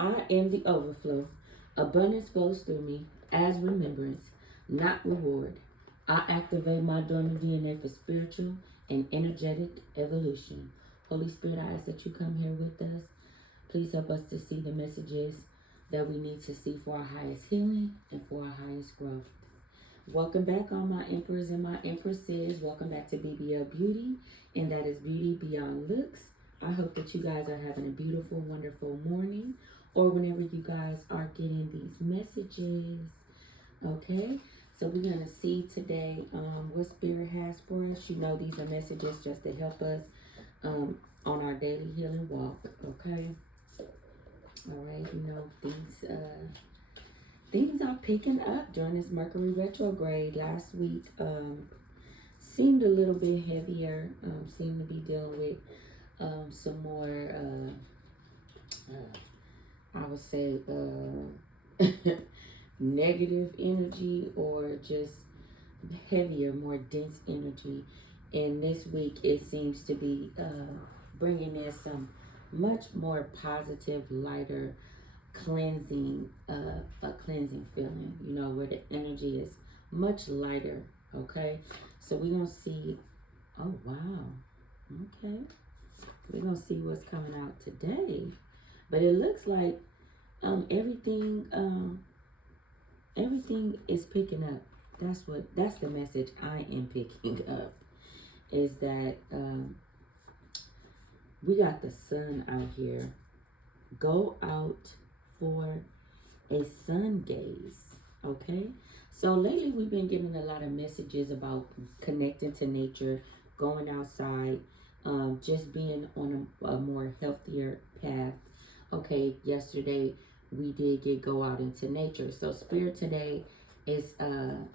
I am the overflow. Abundance flows through me as remembrance, not reward. I activate my dormant DNA for spiritual and energetic evolution. Holy Spirit, I ask that you come here with us. Please help us to see the messages that we need to see for our highest healing and for our highest growth. Welcome back, all my emperors and my empresses. Welcome back to BBL Beauty, and that is Beauty Beyond Looks. I hope that you guys are having a beautiful, wonderful morning, or whenever you guys are getting these messages. Okay, so we're going to see today what Spirit has for us. You know, these are messages just to help us on our daily healing walk. Okay, all right, you know, things are picking up during this Mercury retrograde. Last week seemed a little bit heavier. Seemed to be dealing with some more, I would say, negative energy, or just heavier, more dense energy. And this week it seems to be bringing in some much more positive, lighter, cleansing, a cleansing feeling, you know, where the energy is much lighter. Okay, so we're gonna see. Oh wow, okay, we're gonna see what's coming out today. But it looks like everything is picking up. That's the message I am picking up, is that we got the sun out here. Go out for a sun gaze. Okay, so lately we've been getting a lot of messages about connecting to nature, going outside, just being on a more healthier path. Okay, yesterday we did get go out into nature. So Spirit today is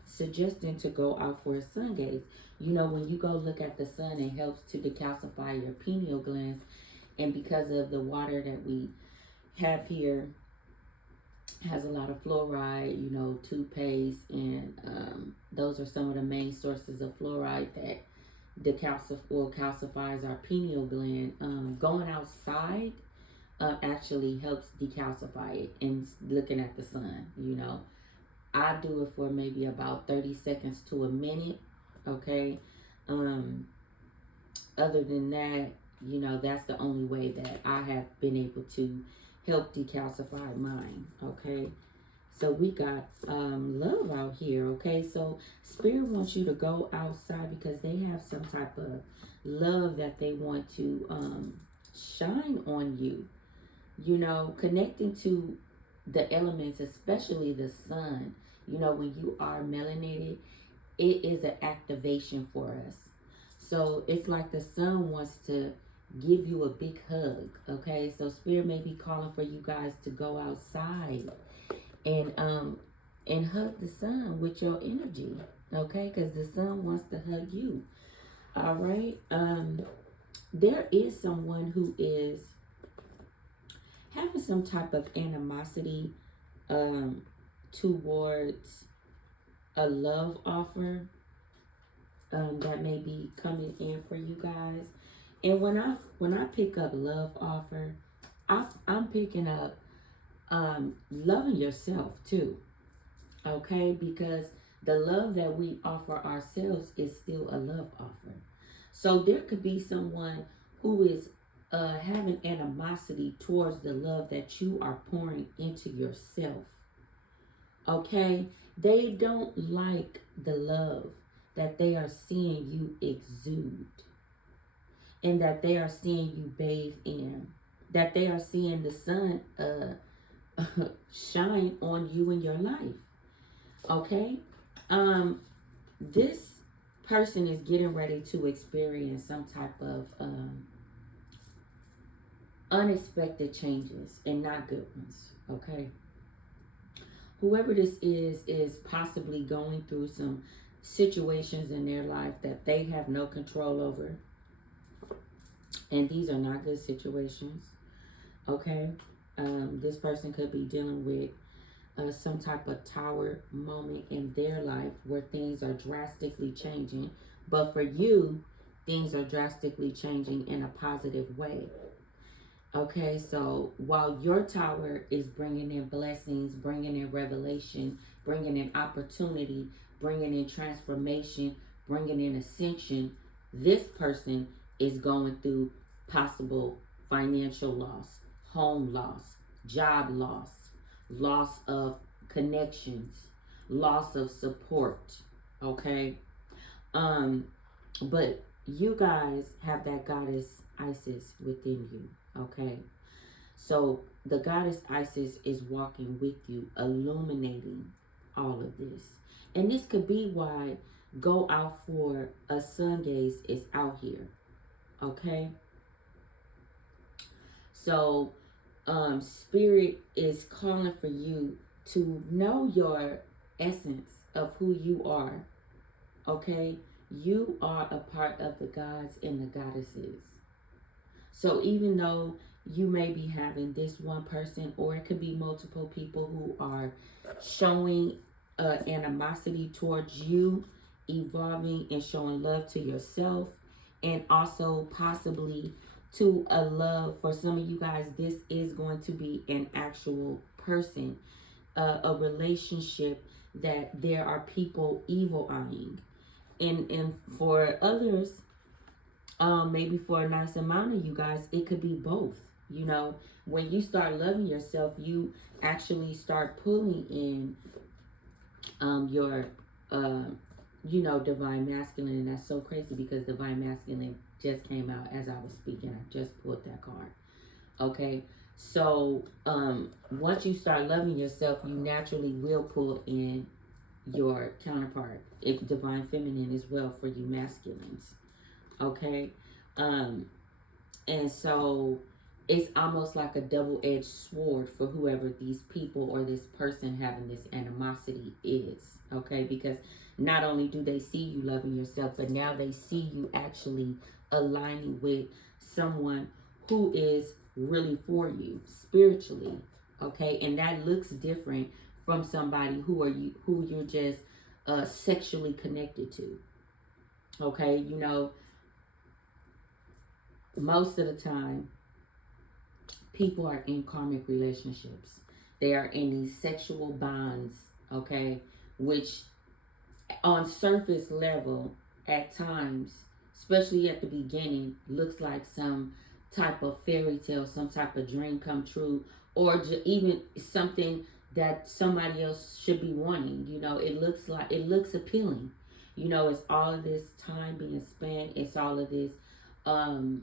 suggesting to go out for a sun gaze. You know, when you go look at the sun, it helps to decalcify your pineal glands, and because of the water that we have here has a lot of fluoride, you know, toothpaste, and those are some of the main sources of fluoride that calcifies our pineal gland. Going outside actually helps decalcify it, and looking at the sun, you know, I do it for maybe about 30 seconds to a minute. Okay, other than that, you know, that's the only way that I have been able to help decalcify mine. Okay, so we got love out here. Okay, so Spirit wants you to go outside because they have some type of love that they want to shine on you. You know, connecting to the elements, especially the sun. You know, when you are melanated, it is an activation for us. So it's like the sun wants to give you a big hug. Okay, so Spirit may be calling for you guys to go outside and hug the sun with your energy. Okay, because the sun wants to hug you. All right. There is someone who is having some type of animosity towards a love offer that may be coming in for you guys. And when I pick up love offer, I'm picking up loving yourself too. Okay, because the love that we offer ourselves is still a love offer. So there could be someone who is having animosity towards the love that you are pouring into yourself. Okay, they don't like the love that they are seeing you exude, and that they are seeing you bathe in, that they are seeing the sun shine on you in your life. Okay, this person is getting ready to experience some type of unexpected changes, and not good ones. Okay, whoever this is possibly going through some situations in their life that they have no control over, and these are not good situations. Okay, this person could be dealing with some type of tower moment in their life where things are drastically changing, but for you, things are drastically changing in a positive way. Okay, so while your tower is bringing in blessings, bringing in revelation, bringing in opportunity, bringing in transformation, bringing in ascension, this person is going through possible financial loss, home loss, job loss, loss of connections, loss of support. Okay, um, but you guys have that goddess Isis within you. Okay, so the goddess Isis is walking with you, illuminating all of this. And this could be why Go Out for a Sun Gaze is out here. Okay? So Spirit is calling for you to know your essence of who you are. Okay? You are a part of the gods and the goddesses. So even though you may be having this one person, or it could be multiple people who are showing animosity towards you, evolving and showing love to yourself, and also possibly to a love for some of you guys, this is going to be an actual person, a relationship that there are people evil eyeing. And for others, maybe for a nice amount of you guys, it could be both. You know, when you start loving yourself, you actually start pulling in your divine masculine. And that's so crazy because divine masculine just came out as I was speaking. I just pulled that card. Okay, so once you start loving yourself, you naturally will pull in your counterpart, if divine feminine as well, for you masculines. Okay, and so it's almost like a double-edged sword for whoever these people or this person having this animosity is. Okay, because not only do they see you loving yourself, but now they see you actually aligning with someone who is really for you spiritually. Okay, and that looks different from somebody who you're just sexually connected to. Okay, you know, most of the time people are in karmic relationships. They are in these sexual bonds, okay, which on surface level at times, especially at the beginning, looks like some type of fairy tale, some type of dream come true, or even something that somebody else should be wanting. You know, it looks appealing. You know, it's all of this time being spent. It's all of this going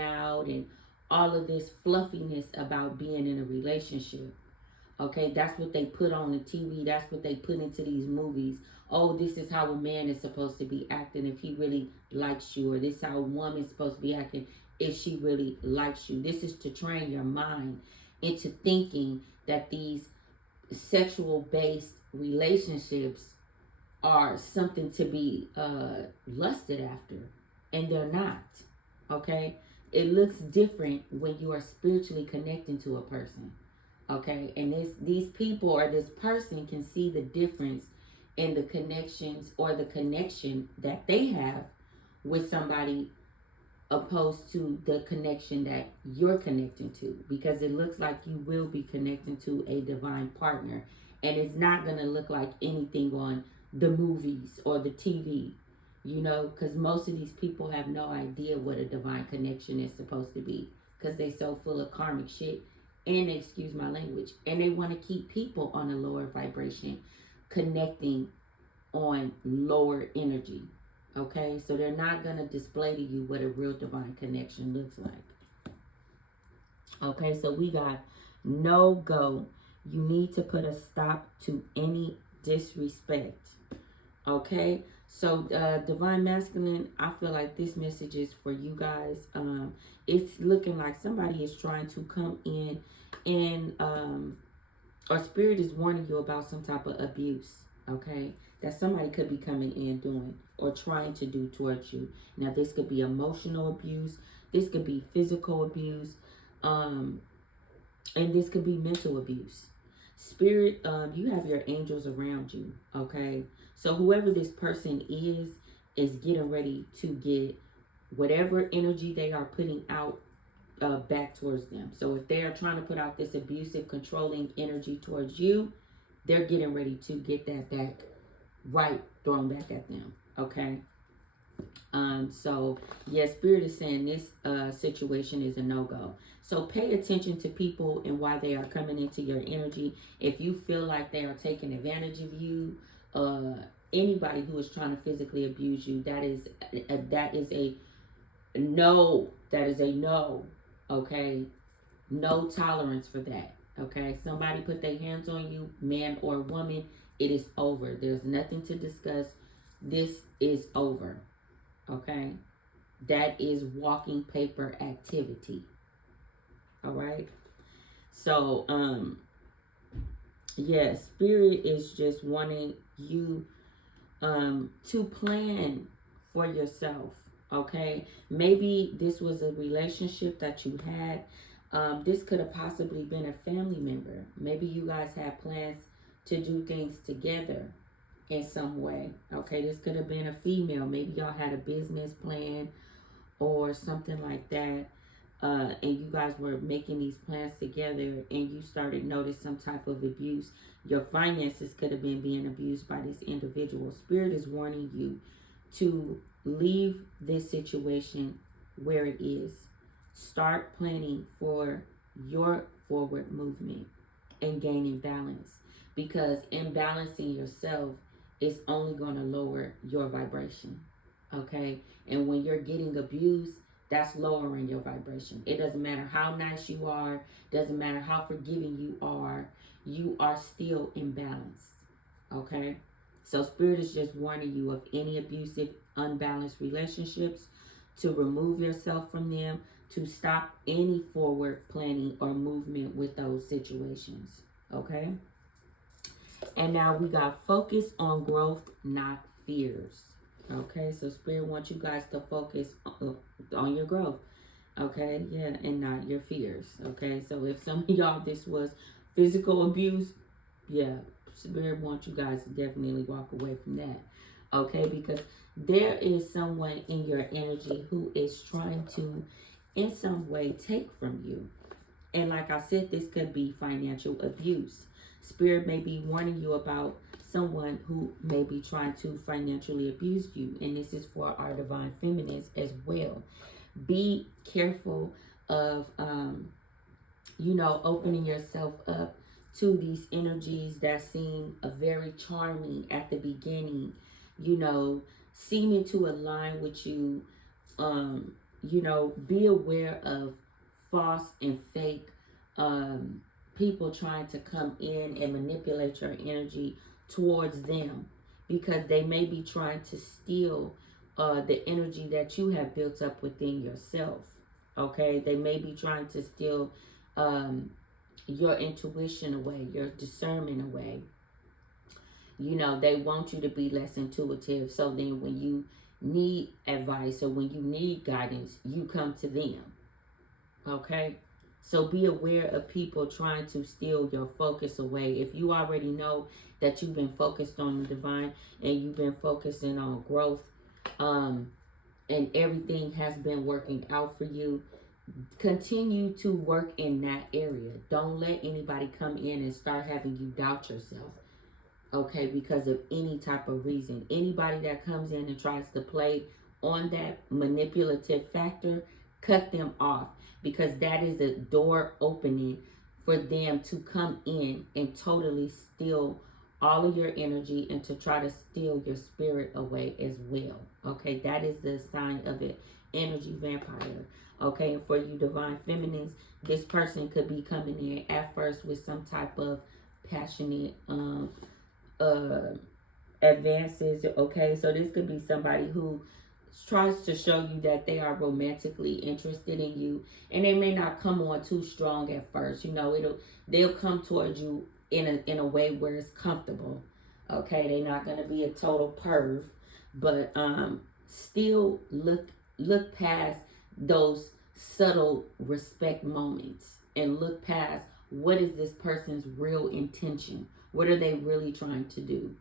out and all of this fluffiness about being in a relationship. Okay, that's what they put on the TV. That's what they put into these movies. Oh, this is how a man is supposed to be acting if he really likes you, or this is how a woman is supposed to be acting if she really likes you. This is to train your mind into thinking that these sexual based relationships are something to be lusted after, and they're not. Okay, it looks different when you are spiritually connecting to a person. Okay, and these people or this person can see the difference in the connections or the connection that they have with somebody opposed to the connection that you're connecting to, because it looks like you will be connecting to a divine partner, and it's not going to look like anything on the movies or the TV, you know, because most of these people have no idea what a divine connection is supposed to be, because they so full of karmic shit, and excuse my language, and they want to keep people on a lower vibration connecting on lower energy. Okay, so they're not going to display to you what a real divine connection looks like. Okay, so we got no go. You need to put a stop to any disrespect. Okay, so divine masculine, I feel like this message is for you guys. It's looking like somebody is trying to come in and or spirit is warning you about some type of abuse. Okay, that somebody could be coming in doing or trying to do towards you. Now this could be emotional abuse, this could be physical abuse, and this could be mental abuse. Spirit, you have your angels around you. Okay, so whoever this person is getting ready to get whatever energy they are putting out back towards them. So if they are trying to put out this abusive, controlling energy towards you, they're getting ready to get that back, right, thrown back at them. Okay. So yes, Spirit is saying this situation is a no-go. So pay attention to people and why they are coming into your energy. If you feel like they are taking advantage of you, anybody who is trying to physically abuse you, that is a no. That is a no. Okay, no tolerance for that. Okay, somebody put their hands on you, man or woman, it is over. There's nothing to discuss. This is over. Okay, that is walking paper activity. All right. So yeah, Spirit is just wanting you to plan for yourself. Okay, maybe this was a relationship that you had. This could have possibly been a family member. Maybe you guys had plans to do things together in some way. Okay, this could have been a female. Maybe y'all had a business plan or something like that. And you guys were making these plans together and you started notice some type of abuse. Your finances could have been being abused by this individual. Spirit is warning you to leave this situation where it is. Start planning for your forward movement and gaining balance, because imbalancing yourself is only going to lower your vibration. Okay, and when you're getting abused, that's lowering your vibration. It doesn't matter how nice you are, doesn't matter how forgiving you are still imbalanced. Okay, so Spirit is just warning you of any abusive, unbalanced relationships, to remove yourself from them, to stop any forward planning or movement with those situations. Okay, and now we got focus on growth, not fears. Okay, so Spirit wants you guys to focus on your growth. Okay, yeah, and not your fears. Okay, so if some of y'all this was physical abuse, yeah, Spirit wants you guys to definitely walk away from that. Okay, because there is someone in your energy who is trying to, in some way, take from you. And like I said, this could be financial abuse. Spirit may be warning you about someone who may be trying to financially abuse you. And this is for our divine feminines as well. Be careful of, opening yourself up to these energies that seem very charming at the beginning, seeming to align with you. Be aware of false and fake people trying to come in and manipulate your energy towards them, because they may be trying to steal the energy that you have built up within yourself. Okay, they may be trying to steal your intuition away, your discernment away. They want you to be less intuitive, so then when you need advice or when you need guidance, you come to them. Okay, so be aware of people trying to steal your focus away. If you already know that you've been focused on the divine and you've been focusing on growth, and everything has been working out for you, continue to work in that area. Don't let anybody come in and start having you doubt yourself. Okay, because of any type of reason. Anybody that comes in and tries to play on that manipulative factor, cut them off, because that is a door opening for them to come in and totally steal all of your energy and to try to steal your spirit away as well. Okay, that is the sign of an energy vampire. Okay, and for you divine feminines, this person could be coming in at first with some type of passionate advances. Okay, so this could be somebody who tries to show you that they are romantically interested in you, and they may not come on too strong at first. They'll come towards you in a way where it's comfortable. Okay, they're not gonna be a total perv, but still look past those subtle respect moments and look past what is this person's real intention. What are they really trying to do?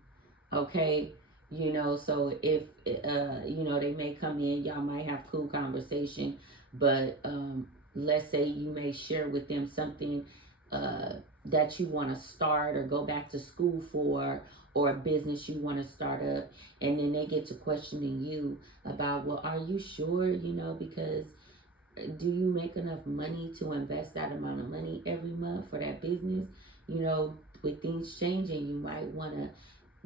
Okay, so if they may come in, y'all might have cool conversation, but let's say you may share with them something that you want to start or go back to school for, or a business you want to start up, and then they get to questioning you about, well, are you sure, because do you make enough money to invest that amount of money every month for that business? With things changing, you might want to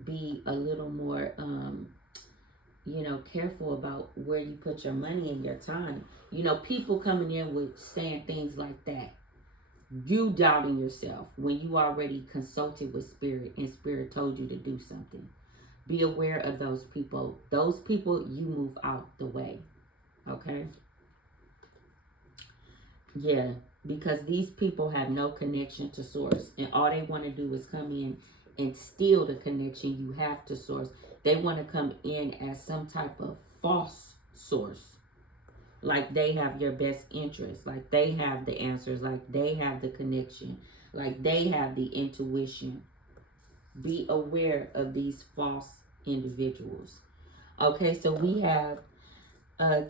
be a little more careful about where you put your money and your time. People coming in with saying things like that, you doubting yourself when you already consulted with Spirit and Spirit told you to do something. Be aware of those people. Those people, you move out the way. Okay? Yeah, because these people have no connection to source, and all they want to do is come in and steal the connection you have to source. They want to come in as some type of false source, like they have your best interest, like they have the answers, like they have the connection, like they have the intuition. Be aware of these false individuals. Okay, so we have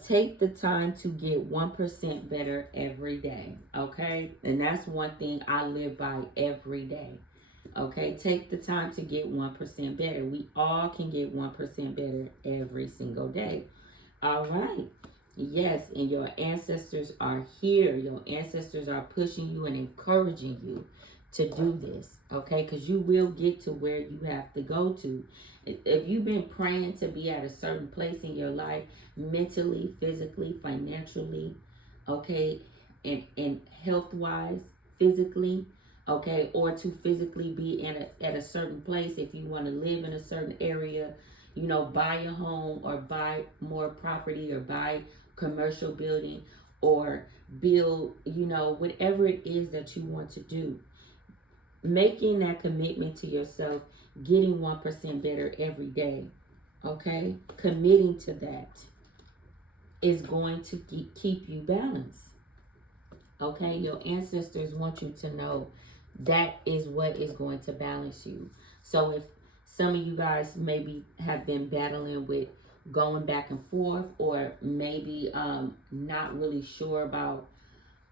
take the time to get 1% better every day. Okay, and that's one thing I live by every day. Okay, take the time to get 1% better. We all can get 1% better every single day. All right. Yes, and your ancestors are here. Your ancestors are pushing you and encouraging you to do this, okay? Because you will get to where you have to go to. If you've been praying to be at a certain place in your life, mentally, physically, financially, okay, and health-wise, physically, okay, or to physically be at a certain place, if you want to live in a certain area, buy a home or buy more property or buy commercial building or build, whatever it is that you want to do. Making that commitment to yourself, getting 1% better every day, okay? Committing to that is going to keep you balanced, okay? Your ancestors want you to know that is what is going to balance you. So if some of you guys maybe have been battling with going back and forth, or maybe not really sure about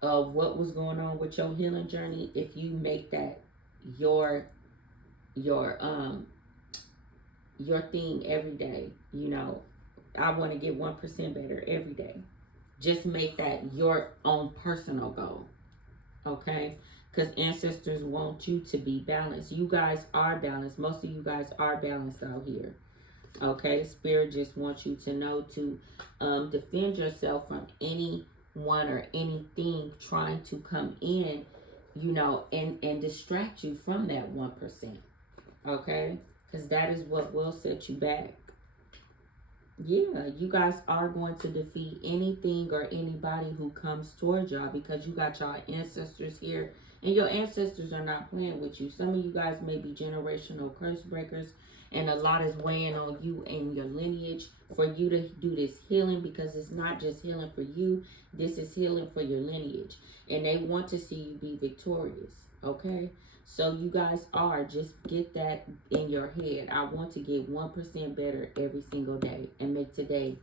what was going on with your healing journey, if you make that your thing every day, I want to get 1% better every day. Just make that your own personal goal, okay? Because ancestors want you to be balanced. You guys are balanced. Most of you guys are balanced out here. Okay, Spirit just wants you to know to defend yourself from anyone or anything trying to come in, and distract you from that 1%. Okay, because that is what will set you back. Yeah, you guys are going to defeat anything or anybody who comes towards y'all, because you got y'all ancestors here, and your ancestors are not playing with you. Some of you guys may be generational curse breakers, and a lot is weighing on you and your lineage for you to do this healing, because it's not just healing for you, this is healing for your lineage, and they want to see you be victorious. Okay, so you guys just get that in your head. I want to get 1% better every single day, and make today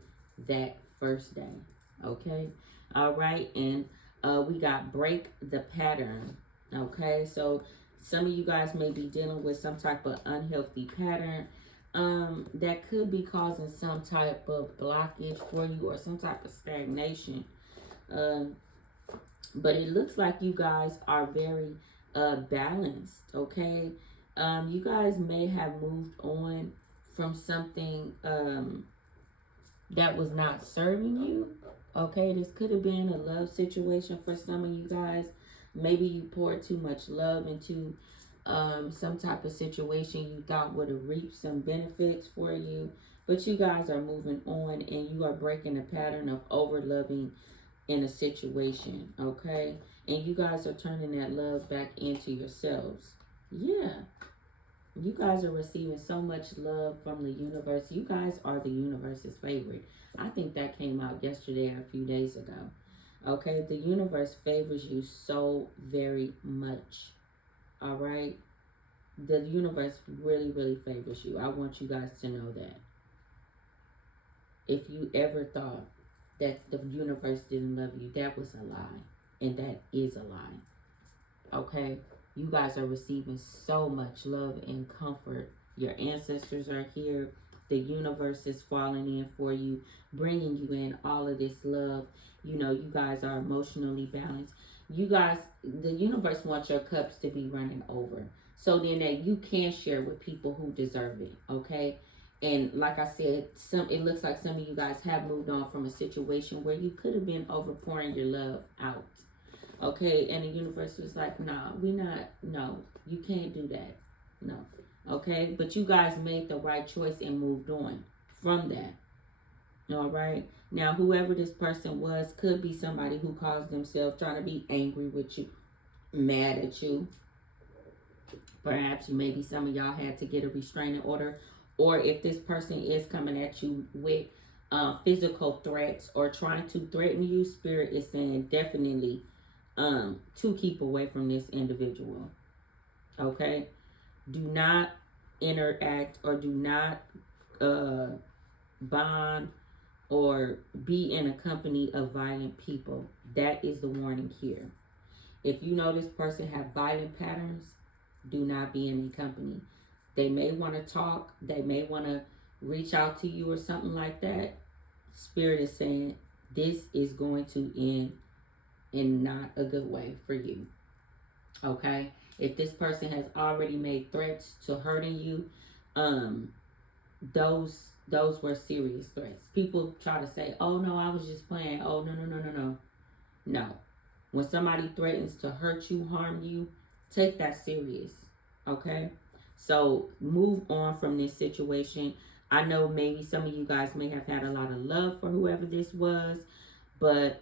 that first day. Okay, all right, and we got break the pattern. Okay, so some of you guys may be dealing with some type of unhealthy pattern that could be causing some type of blockage for you, or some type of stagnation. But it looks like you guys are very balanced, okay? You guys may have moved on from something that was not serving you, okay? This could have been a love situation for some of you guys. Maybe you poured too much love into some type of situation you thought would have reaped some benefits for you, but you guys are moving on, and you are breaking a pattern of over loving in a situation, okay? And you guys are turning that love back into yourselves. Yeah. You guys are receiving so much love from the universe. You guys are the universe's favorite. I think that came out yesterday or a few days ago. Okay, the universe favors you so very much. All right? The universe really, really favors you. I want you guys to know that. If you ever thought that the universe didn't love you, that was a lie. and that is a lie. Okay? You guys are receiving so much love and comfort. Your ancestors are here. The universe is falling in for you, bringing you in all of this love. You know, you guys are emotionally balanced. You guys, the universe wants your cups to be running over, so then that you can share with people who deserve it. Okay? And like I said, it looks like some of you guys have moved on from a situation where you could have been overpouring your love out. Okay, and the universe was like, nah, no, you can't do that. No. Okay, but you guys made the right choice and moved on from that. All right. Now, whoever this person was could be somebody who calls themselves trying to be angry with you, mad at you. Perhaps maybe some of y'all had to get a restraining order, or if this person is coming at you with physical threats or trying to threaten you, Spirit is saying definitely to keep away from this individual. Okay, do not interact or do not bond or be in a company of violent people. That is the warning here. If you know this person have violent patterns, do not be in a company. They may want to talk, they may want to reach out to you or something like that. Spirit is saying this is going to end in not a good way for you. Okay? If this person has already made threats to hurting you, those were serious threats. People try to say, oh no, I was just playing. Oh no. No. When somebody threatens to hurt you, harm you, take that serious. Okay? So move on from this situation. I know maybe some of you guys may have had a lot of love for whoever this was, but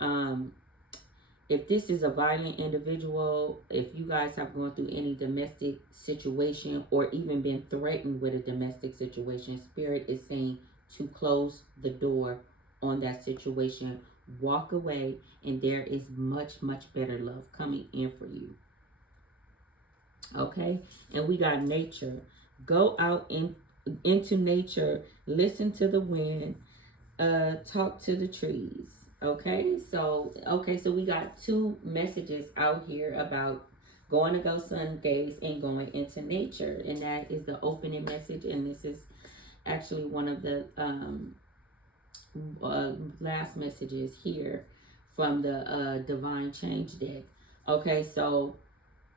if this is a violent individual, if you guys have gone through any domestic situation or even been threatened with a domestic situation, Spirit is saying to close the door on that situation. Walk away, and there is much, much better love coming in for you. Okay? And we got nature. Go out into nature. Listen to the wind. Talk to the trees. Okay, so we got two messages out here about going to go Sundays and going into nature, and that is the opening message, and this is actually one of the last messages here from the Divine Change deck. Okay, so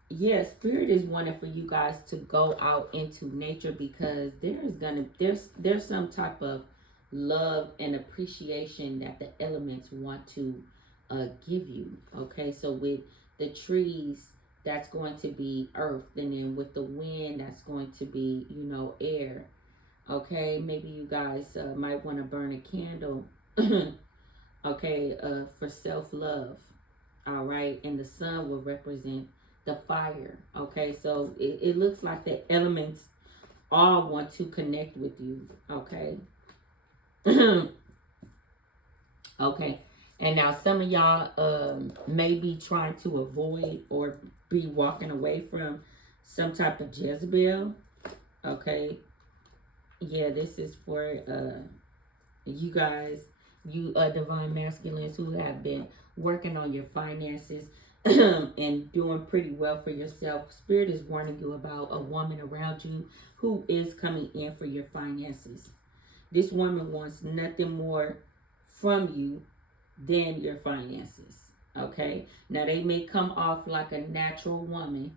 yeah, Spirit is wanting for you guys to go out into nature because there's some type of love and appreciation that the elements want to give you. Okay, so with the trees, that's going to be earth, and then with the wind, that's going to be, air. Okay, maybe you guys might want to burn a candle okay, for self-love. All right, and the sun will represent the fire. Okay, so it looks like the elements all want to connect with you. Okay. Okay, and now some of y'all may be trying to avoid or be walking away from some type of Jezebel. Okay, yeah, this is for you guys, you divine masculines who have been working on your finances and doing pretty well for yourself. Spirit is warning you about a woman around you who is coming in for your finances. This woman wants nothing more from you than your finances. Okay, now they may come off like a natural woman.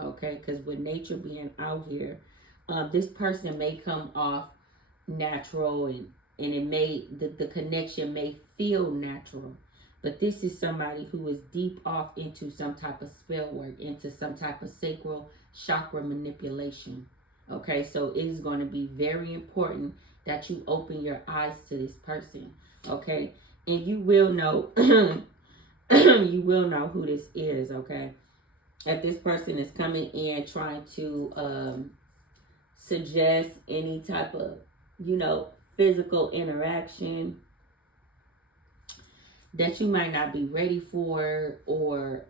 Okay, because with nature being out here, this person may come off natural, and it may the connection may feel natural, but this is somebody who is deep off into some type of spell work, into some type of sacral chakra manipulation. Okay, so it is going to be very important that you open your eyes to this person. Okay, and you will know you will know who this is. Okay, if this person is coming in trying to suggest any type of physical interaction that you might not be ready for, or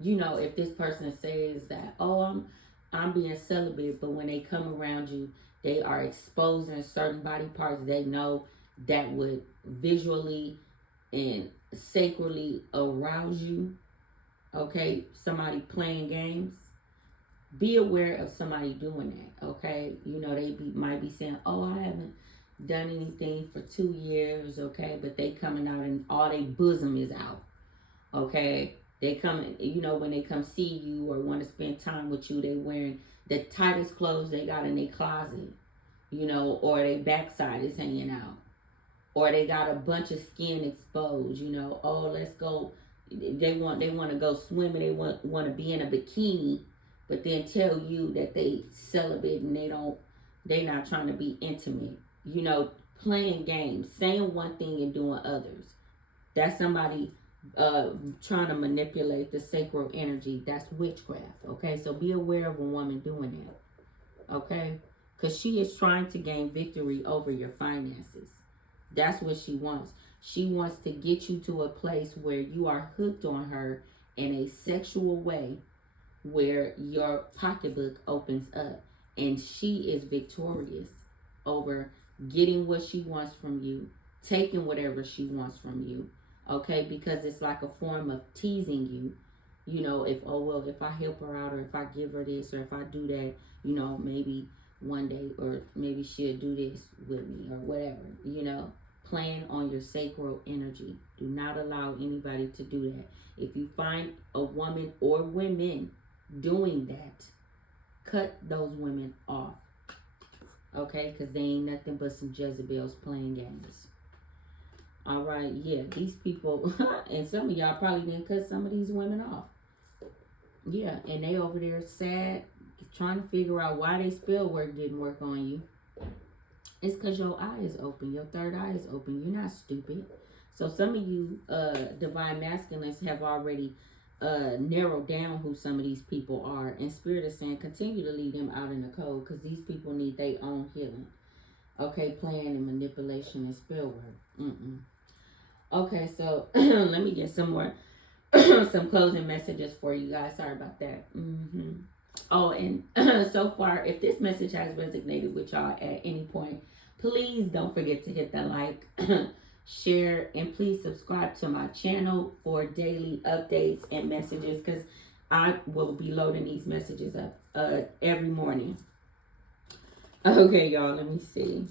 if this person says that, oh, I'm being celibate, but when they come around you, they are exposing certain body parts they know that would visually and sacredly arouse you, okay, somebody playing games, be aware of somebody doing that, okay? You know, might be saying, oh, I haven't done anything for 2 years, okay? But they coming out and all their bosom is out, okay? They come, you know, when they come see you or want to spend time with you, they wearing the tightest clothes they got in their closet, you know, or their backside is hanging out, or they got a bunch of skin exposed, you know. Oh, let's go. They want to go swimming. They want to be in a bikini, but then tell you that they celibate and they not trying to be intimate. You know, playing games, saying one thing and doing others. That's somebody trying to manipulate the sacral energy. That's witchcraft. Okay, so be aware of a woman doing that. Okay, because she is trying to gain victory over your finances. That's what she wants. She wants to get you to a place where you are hooked on her in a sexual way, where your pocketbook opens up and she is victorious over getting what she wants from you, taking whatever she wants from you. Okay, because it's like a form of teasing you. You know, if I help her out, or if I give her this, or if I do that, you know, maybe one day, or maybe she'll do this with me, or whatever, you know. Playing on your sacral energy. Do not allow anybody to do that. If you find a woman or women doing that, cut those women off. Okay? Because they ain't nothing but some Jezebels playing games. All right, yeah, these people, and some of y'all probably didn't cut some of these women off. Yeah, and they over there sad, trying to figure out why they spell work didn't work on you. It's because your eye is open. Your third eye is open. You're not stupid. So some of you divine masculines have already narrowed down who some of these people are. And Spirit is saying, continue to lead them out in the cold, because these people need their own healing. Okay, plan and manipulation and spell work. Okay, so let me get some more, some closing messages for you guys. Sorry about that. Oh, and so far, if this message has resonated with y'all at any point, please don't forget to hit that like, share, and please subscribe to my channel for daily updates and messages, because I will be loading these messages up every morning. Okay, y'all, let me see.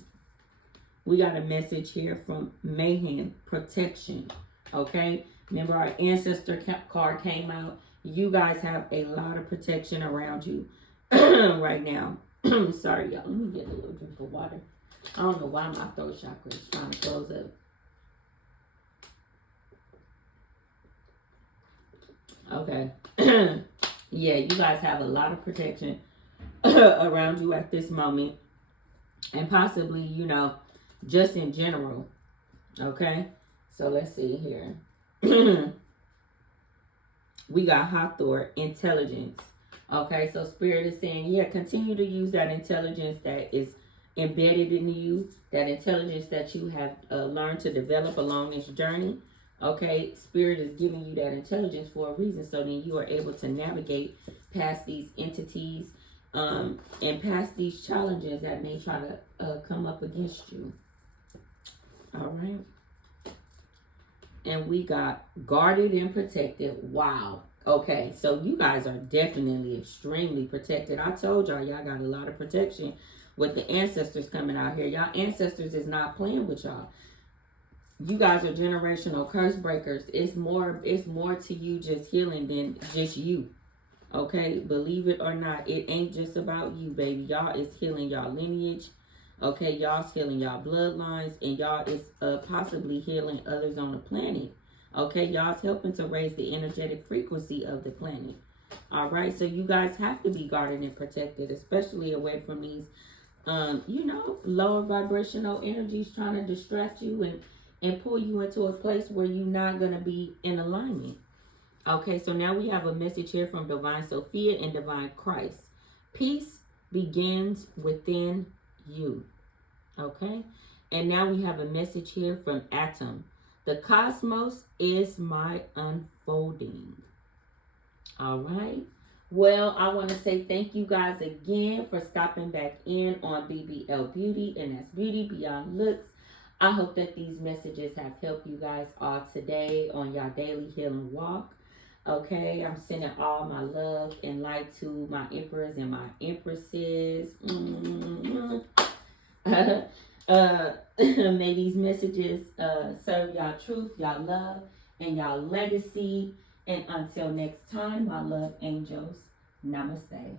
We got a message here from Mayhem Protection. Okay, remember our ancestor card came out. You guys have a lot of protection around you right now. Sorry, y'all. Let me get a little drink of water. I don't know why my throat chakra is trying to close up. Okay. Yeah, you guys have a lot of protection around you at this moment. And possibly, you know, just in general. Okay. So let's see here. We got Hathor, intelligence. Okay, so Spirit is saying, yeah, continue to use that intelligence that is embedded in you, that intelligence that you have learned to develop along this journey. Okay, Spirit is giving you that intelligence for a reason, so then you are able to navigate past these entities and past these challenges that may try to come up against you. All right. And we got guarded and protected. Wow. Okay, so you guys are definitely extremely protected. I told y'all got a lot of protection with the ancestors coming out here. Y'all ancestors is not playing with y'all. You guys are generational curse breakers. It's more to you just healing than just you. Okay, believe it or not, it ain't just about you, baby. Y'all is healing y'all lineage. Okay, y'all's healing y'all bloodlines, and y'all is possibly healing others on the planet. Okay, y'all's helping to raise the energetic frequency of the planet. All right, so you guys have to be guarded and protected, especially away from these, you know, lower vibrational energies trying to distract you and pull you into a place where you're not going to be in alignment. Okay, so now we have a message here from Divine Sophia and Divine Christ. Peace begins within you. Okay, and now we have a message here from Atom. The cosmos is my unfolding. All right. Well, I want to say thank you guys again for stopping back in on BBL Beauty, and that's Beauty Beyond Looks. I hope that these messages have helped you guys all today on your daily healing walk. Okay, I'm sending all my love and light to my emperors and my empresses. May these messages serve y'all truth, y'all love, and y'all legacy. And until next time, my love angels, namaste.